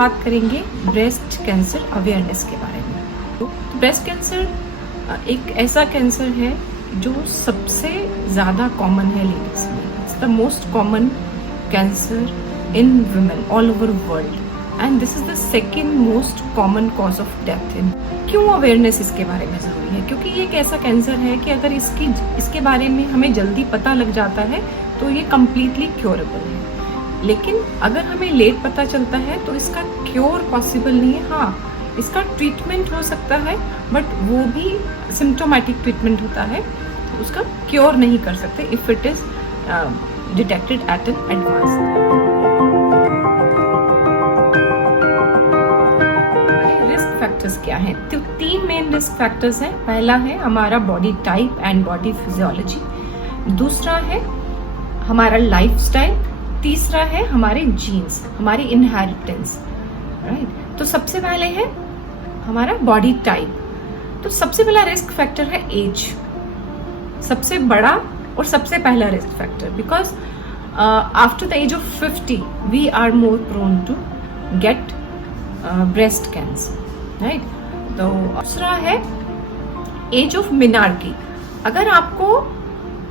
बात करेंगे breast cancer awareness के बारे में। तो ब्रेस्ट कैंसर एक ऐसा कैंसर है जो सबसे ज़्यादा कॉमन है लेडीज़ में। It's the most common cancer in women all over world and this is the second most common cause of death in. क्यों अवेयरनेस इसके बारे में ज़रूरी है? क्योंकि ये एक ऐसा कैंसर है कि अगर इसके बारे में हमें जल्दी पता लग जाता है तो ये कम्प्लीटली क्योरेबल है। लेकिन अगर हमें लेट पता चलता है तो इसका क्योर पॉसिबल नहीं है। हाँ, इसका ट्रीटमेंट हो सकता है बट वो भी सिम्टोमेटिक ट्रीटमेंट होता है, उसका क्योर नहीं कर सकते if it is detected at an advance. Risk factors क्या हैं? तो 3 मेन रिस्क फैक्टर्स हैं। पहला है हमारा body type and body physiology, दूसरा है हमारा लाइफस्टाइल, तीसरा है हमारे जीन्स, हमारी इनहेरिटेंस, राइट। तो सबसे पहले है हमारा बॉडी टाइप। तो सबसे पहला रिस्क फैक्टर है एज, सबसे बड़ा और सबसे पहला risk factor, because after the age of 50 we are more prone to get breast cancer, right. तो दूसरा है एज ऑफ मिनार्की। अगर आपको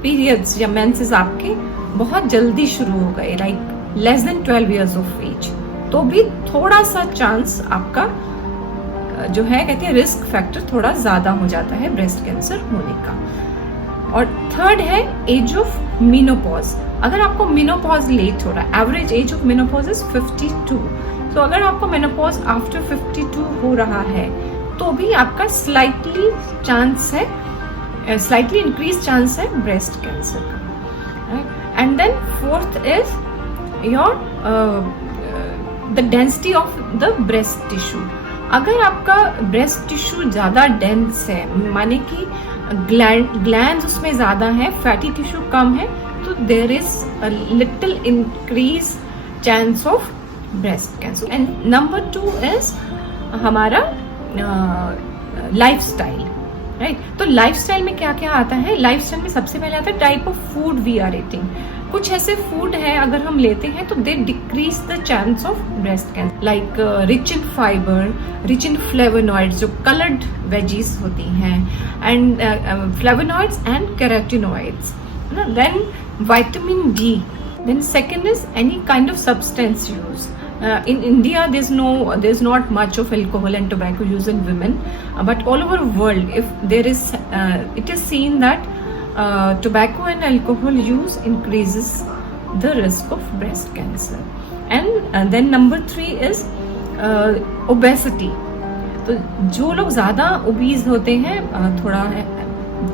पीरियड्स या मेंसेस आपके बहुत जल्दी शुरू हो गए, like less than 12 years of age, तो भी थोड़ा सा चांस आपका जो है कहते हैं रिस्क फैक्टर थोड़ा ज्यादा हो जाता है ब्रेस्ट कैंसर होने का। और थर्ड है एज ऑफ मेनोपॉज। अगर आपको मेनोपॉज लेट हो रहा है, average age of menopause is 52, तो अगर आपको मेनोपॉज आफ्टर 52 हो रहा है तो भी आपका स्लाइटली इंक्रीज चांस है ब्रेस्ट कैंसर का। And then fourth is your the density of the breast tissue. अगर आपका ब्रेस्ट टिश्यू ज्यादा डेंस है, माने कि ग्लैंड्स उसमें ज्यादा है, फैटी टिश्यू कम है, तो there is a little increase chance of breast cancer. And number 2 is हमारा लाइफस्टाइल, राइट। तो लाइफस्टाइल में क्या क्या आता है? लाइफस्टाइल में सबसे पहले आता है type of food we are eating. कुछ ऐसे फूड है अगर हम लेते हैं तो they decrease the chance of breast cancer, like rich in fibre, rich in flavonoids, जो कलर्ड वेजीज होती हैं, and flavonoids and carotenoids, then vitamin D. Then second is any kind of substance use. In India, there's not much of alcohol and tobacco use in women, but all over world, if there is, it is seen that tobacco and alcohol use increases the risk of breast cancer. And then number 3 is obesity. तो जो लोग ज़्यादा obese होते हैं, थोड़ा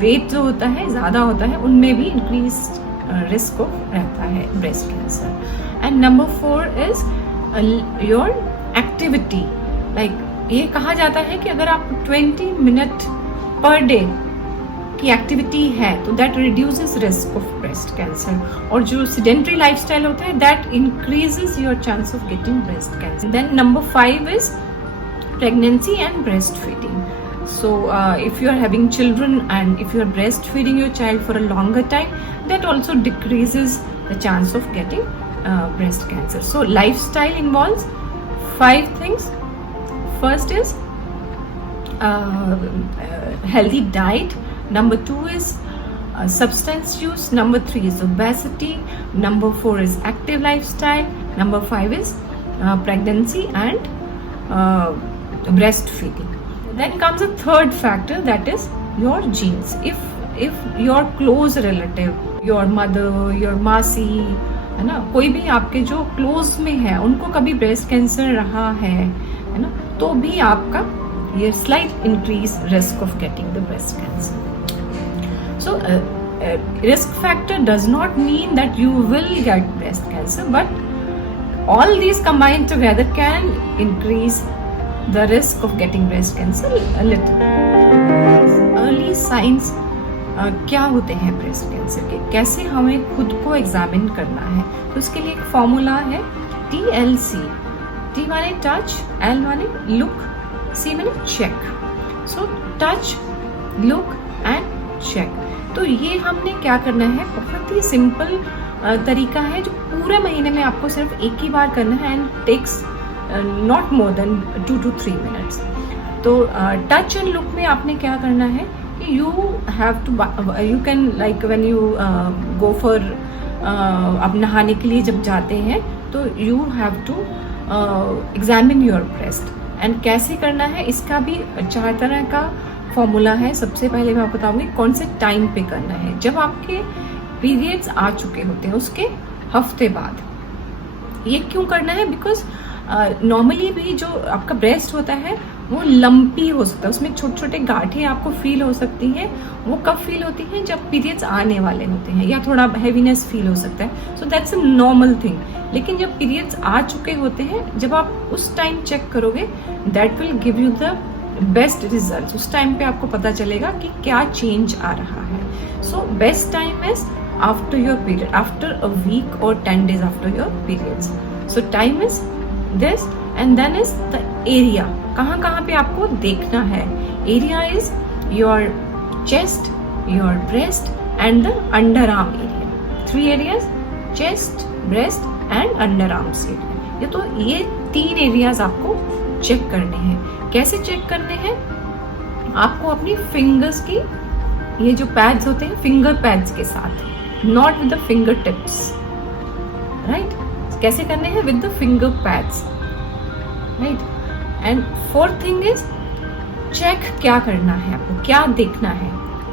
wait जो होता है ज़्यादा होता है, उनमें भी increased risk of रहता है breast cancer. And number 4 is your activity. Like ये कहा जाता है कि अगर आप 20 मिनट पर डे की एक्टिविटी है तो that reduces risk of breast cancer. और जो सेडेंटरी लाइफस्टाइल होता है that increases your chance of getting breast cancer. Then number 5 is pregnancy and breast feeding. So if you are having children and if you are breastfeeding your child for a longer time, that also decreases the chance of getting breast cancer. So lifestyle involves 5 things. First is healthy diet. Number 2 is substance use. Number 3 is obesity. Number 4 is active lifestyle. Number 5 is pregnancy and breastfeeding. Then comes a third factor, that is your genes. If your close relative, your mother, your मासी, है ना, कोई भी आपके जो close में है उनको कभी ब्रेस्ट कैंसर रहा है ना, तो भी आपका ये slight increase risk of getting the breast cancer. So risk factor does not mean that you will get breast cancer, but all these combined together can increase the risk of getting breast cancer a little. Early signs क्या होते हैं breast cancer के, कैसे हमें खुद को examine करना है? तो उसके लिए एक फॉर्मूला है TLC। T माने टच, L माने लुक, C माने check. So touch, look and check. तो ये हमने क्या करना है, बहुत ही सिंपल तरीका है जो पूरे महीने में आपको सिर्फ एक ही बार करना है, and takes not more than 2 to 3 minutes. तो टच एंड लुक में आपने क्या करना है कि you have to, you can like when you go for, अब नहाने के लिए जब जाते हैं तो you have to examine your breast. And कैसे करना है, इसका भी 4 तरह का फॉर्मूला है. सबसे पहले मैं आपको बताऊंगी कौन से टाइम पे करना है. जब आपके पीरियड्स आ चुके होते हैं उसके हफ्ते बाद. ये क्यों करना है, बिकॉज नॉर्मली भी जो आपका ब्रेस्ट होता है वो लंपी हो सकता है, उसमें छोटे छोटे गांठें आपको फील हो सकती हैं. वो कब फील होती हैं, जब पीरियड्स आने वाले होते हैं, या थोड़ा हैवीनेस फील हो सकता है. So that's a normal thing. लेकिन जब पीरियड्स आ चुके होते हैं, जब आप उस टाइम चेक करोगे, that will give you the best result. उस टाइम पे आपको पता चलेगा कि क्या चेंज आ रहा है. So best time is after your period, after a week और 10 days after your periods. So time is this and then is the area. कहाँ पे आपको देखना है. Area is your chest, your breast and the under arm area. 3 areas, chest, breast and under arms area. तो ये 3 areas आपको check करने हैं. कैसे चेक करने हैं, आपको अपनी फिंगर्स की, ये जो पैड्स होते हैं फिंगर पैड्स के साथ, not with the finger tips, right. कैसे करने हैं, with the finger pads, right. And 4th thing is check क्या करना है आपको, क्या देखना है.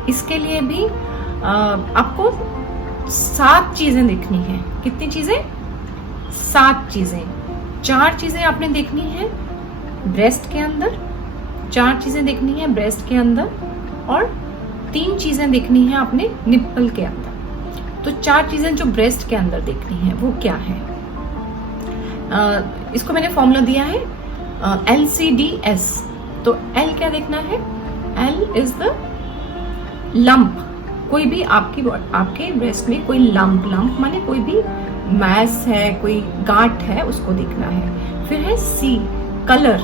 इसके लिए भी आपको 7 चीजें देखनी है. कितनी चीजें, 7 चीजें. 4 चीजें आपने देखनी है ब्रेस्ट के अंदर, 4 चीजें देखनी है ब्रेस्ट के अंदर, और 3 चीजें देखनी है अपने निप्पल के अंदर. तो 4 चीजें जो ब्रेस्ट के अंदर देखनी है वो क्या है, इसको मैंने फॉर्मूला दिया है LCDS. तो L क्या देखना है, L इज द लंप. कोई भी आपके ब्रेस्ट में कोई लंप माने कोई भी मैस है, कोई गांठ है, उसको देखना है. फिर है C कलर,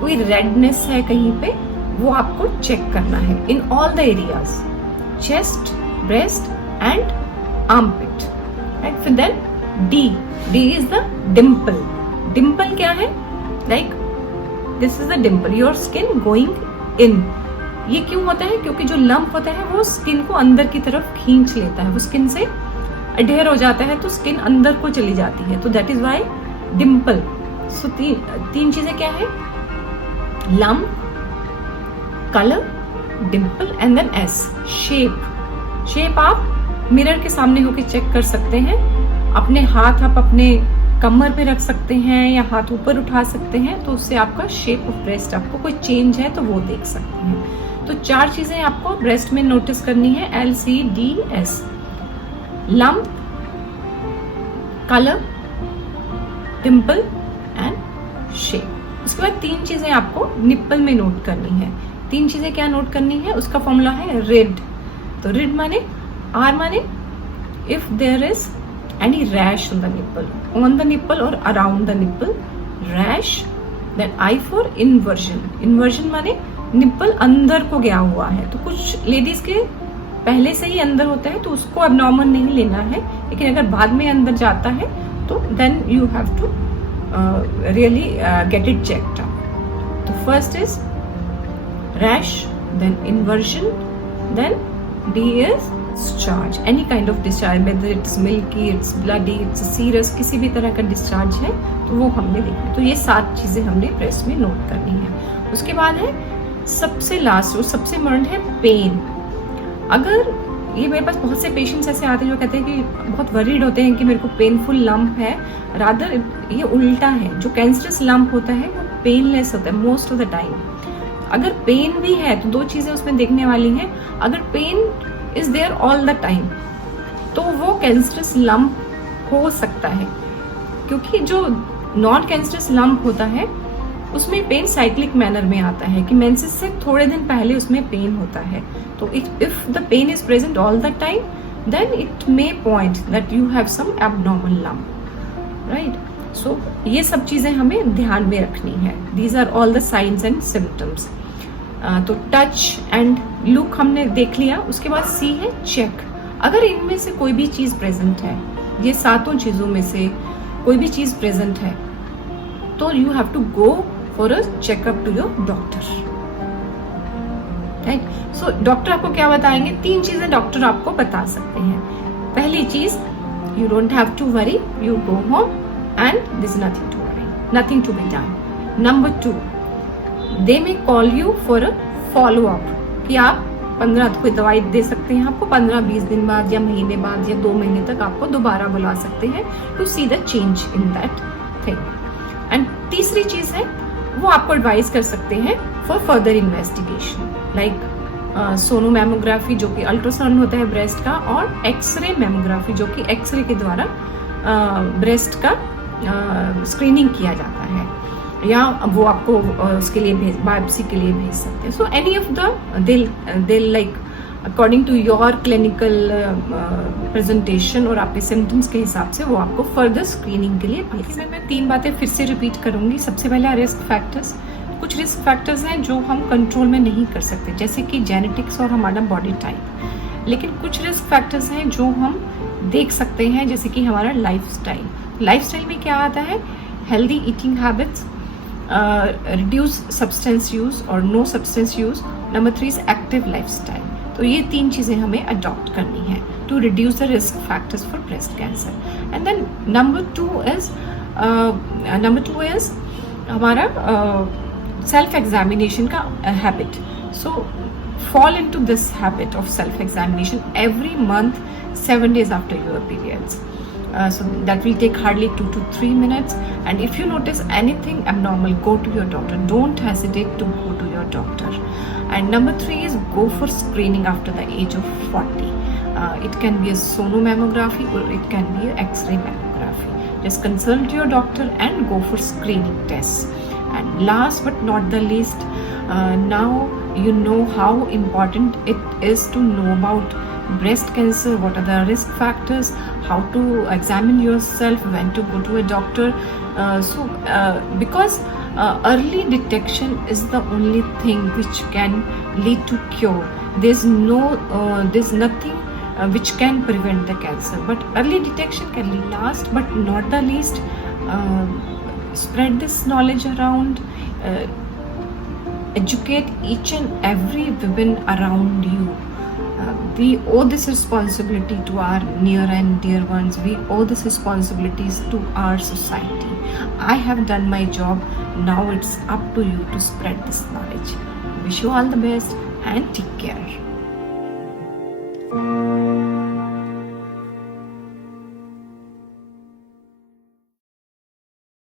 कोई रेडनेस है कहीं पे, वो आपको चेक करना है in all the areas, chest, breast and armpit, right. फिर then D is the dimple. Dimple क्या है, like this is the dimple, your skin going in. ये क्यों होता है, क्योंकि जो लंप होता है वो स्किन को अंदर की तरफ खींच लेता है, वो स्किन से अडेयर हो जाता है तो स्किन अंदर को चली जाती है. तो that is why dimple. So 3 चीजें क्या है, lump, colour, dimple and then S shape. Shape आप मिरर के सामने होके चेक कर सकते हैं. अपने हाथ आप अपने कमर पे रख सकते हैं या हाथ ऊपर उठा सकते हैं, तो उससे आपका शेप ऑफ ब्रेस्ट, आपको कोई चेंज है तो वो देख सकते हैं. तो 4 चीजें आपको ब्रेस्ट में नोटिस करनी है, LCDS, lump, colour, dimple and shape. उसके बाद 3 चीजें आपको निप्पल में नोट करनी है. 3 चीजें क्या नोट करनी है, उसका फॉर्मूला है रिड. तो रिड माने, R माने if there is any rash on the nipple or around the nipple, rash. then I for inversion माने निप्पल अंदर को गया हुआ है. तो कुछ लेडीज के पहले से ही अंदर होता है तो उसको abnormal नहीं लेना है, लेकिन अगर बाद में अंदर जाता है तो then you have to really get it checked out. तो first is rash, then inversion, then D is discharge, any kind of discharge, whether it's milky, it's bloody, it's serous, किसी भी तरह का डिस्चार्ज है तो वो हमने देखना है. तो ये 7 चीजें हमने ब्रेस्ट में नोट करनी है. उसके बाद है सबसे लास्ट और सबसे इम्पोर्टेंट है पेन. अगर ये मेरे पास बहुत से पेशेंट्स ऐसे आते हैं जो कहते हैं कि बहुत वरीड होते हैं कि मेरे को पेनफुल लंप है, रादर ये उल्टा है. जो कैंसरस लंप होता है वो पेनलेस होता है मोस्ट ऑफ द टाइम. अगर पेन भी है तो 2 चीजें उसमें देखने वाली हैं. अगर pain is there all the time तो वो कैंसरस लंप हो सकता है, क्योंकि जो नॉन कैंसरस लंप होता है उसमें पेन साइक्लिक मैनर में आता है कि मेंसेस से थोड़े दिन पहले उसमें पेन होता है. तो if the pain is present all the time then it may point that you have some abnormal lump, right. So ये सब चीजें हमें ध्यान में रखनी है. These are all the signs and symptoms. तो टच एंड लुक हमने देख लिया. उसके बाद C है चेक. अगर इनमें से कोई भी चीज प्रेजेंट है, ये 7 चीजों में से कोई भी चीज प्रेजेंट है, तो you have to go for a checkup to your doctor, right. So doctor आपको क्या बताएंगे? 3 चीजें डॉक्टर आपको बता सकते हैं। पहली चीज, you don't have to worry, you go home and there is nothing to worry, nothing to be done. Number 2, they may call you for a follow up, कि आप 15 कोई दवाई दे सकते हैं आपको, 15-20 दिन बाद या महीने बाद या 2 महीने तक आपको दोबारा बुला सकते हैं to see the change in that thing. And तीसरी चीज है, वो आपको एडवाइस कर सकते हैं for further investigation, like sonomammography जो कि अल्ट्रासाउंड होता है ब्रेस्ट का, और एक्सरे मैमोग्राफी जो कि एक्सरे के द्वारा ब्रेस्ट का स्क्रीनिंग किया जाता है, या वो आपको उसके लिए बायोप्सी के लिए भेज सकते हैं। So any of the they like according to your clinical presentation और आपके सिम्टम्स के हिसाब से वो आपको फर्दर स्क्रीनिंग के लिए भेज। मैं 3 बातें फिर से रिपीट करूंगी। सबसे पहले रिस्क फैक्टर्स। कुछ रिस्क फैक्टर्स हैं जो हम कंट्रोल में नहीं कर सकते, जैसे कि जेनेटिक्स और हमारा बॉडी टाइप। लेकिन कुछ रिस्क फैक्टर्स हैं जो हम देख सकते हैं, जैसे कि हमारा लाइफस्टाइल। लाइफस्टाइल में क्या आता है? Healthy eating habits, reduce substance use और no substance use. Number 3 is active lifestyle. तो ये 3 चीजें हमें अडॉप्ट करनी है to reduce the risk factors for breast cancer. And then number 2 is हमारा सेल्फ एग्जामिनेशन का habit. So fall into this habit of self-examination every month, 7 days after your periods. So that will take hardly 2 to 3 minutes. And if you notice anything abnormal, go to your doctor. Don't hesitate to go to your doctor. And number 3 is go for screening after the age of 40. It can be a sonomammography or it can be an X-ray mammography. Just consult your doctor and go for screening tests. And last but not the least, now you know how important it is to know about breast cancer, what are the risk factors, how to examine yourself, when to go to a doctor. Because early detection is the only thing which can lead to cure. There's nothing which can prevent the cancer, but early detection can lead. Last but not the least, spread this knowledge around. Educate each and every woman around you. We owe this responsibility to our near and dear ones. We owe this responsibilities to our society. I have done my job. Now it's up to you to spread this knowledge. Wish you all the best and take care.